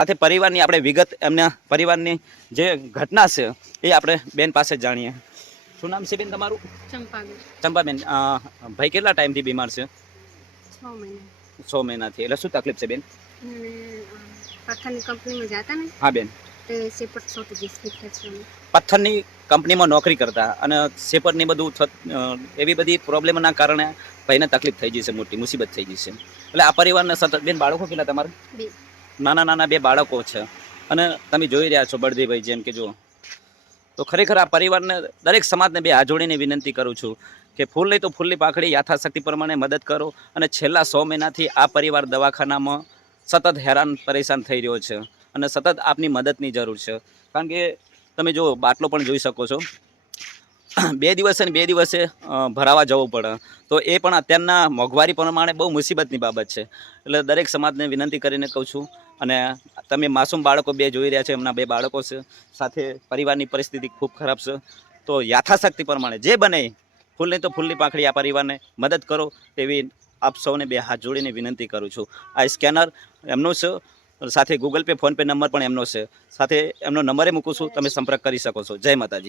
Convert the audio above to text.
સાથે પરિવારની આપણે વિગત એમના પરિવારની જે ઘટના છે એ આપણે બેન પાસે જાણીએ. શું નામ છે બેન તમારું? ચંપાબેન. ચંપાબેન, ભાઈ કેટલા ટાઈમથી બીમાર છે? 6 મહિના. 6 મહિનાથી. એટલે શું તકલીફ છે બેન? પથ્થરની કંપનીમાં જતા ને હા બેન. તે સેપટ છોટી ગઈ સ્લીપ ફ્રેક્ચર. પથ્થરની કંપનીમાં નોકરી કરતા અને સેપરની બધું એવી બધી પ્રોબ્લેમના કારણે ભાઈને તકલીફ થઈ જશે, મોટી મુસીબત થઈ જશે. એટલે આ પરિવારને સતત બેન બાળકો કેટલા તમારે? 2. નાના નાના 2 બાળકો છે અને તમે જોઈ રહ્યા છો બળદેવભાઈ જેમ કે જો. તો ખરેખર આ પરિવારને દરેક સમાજને 2 હાથ જોડીને વિનંતી કરું છું કે ફૂલ નહીં તો ફૂલની પાખડી યથાશક્તિ પ્રમાણે મદદ કરો. અને છેલ્લા 100 મહિનાથી આ પરિવાર દવાખાનામાં સતત હેરાન પરેશાન થઈ રહ્યો છે અને સતત આપની મદદની જરૂર છે. કારણ કે તમે જો બાટલો પણ જોઈ શકો છો, 2 દિવસે ને 2 દિવસે ભરાવા જવું પડે. તો એ પણ અત્યારના મોંઘવારી પ્રમાણે બહુ મુસીબતની બાબત છે. એટલે દરેક સમાજને વિનંતી કરીને કહું છું. અને તમે માસૂમ બાળકો 2 જોઈ રહ્યા છો, એમના 2 બાળકો છે, સાથે પરિવારની પરિસ્થિતિ ખૂબ ખરાબ છે. તો યથાશક્તિ પ્રમાણે જે બને ફૂલ નહીં તો ફૂલની પાખડી આ પરિવારને મદદ કરો તેવી આપ સૌને 2 હાથ જોડીને વિનંતી કરું છું. આ સ્કેનર એમનું છે, સાથે Google pay phone pay number પણ એમનો છે, સાથે એમનો નંબરે મૂકું છું, તમે સંપર્ક કરી શકો છો. જય માતાજી.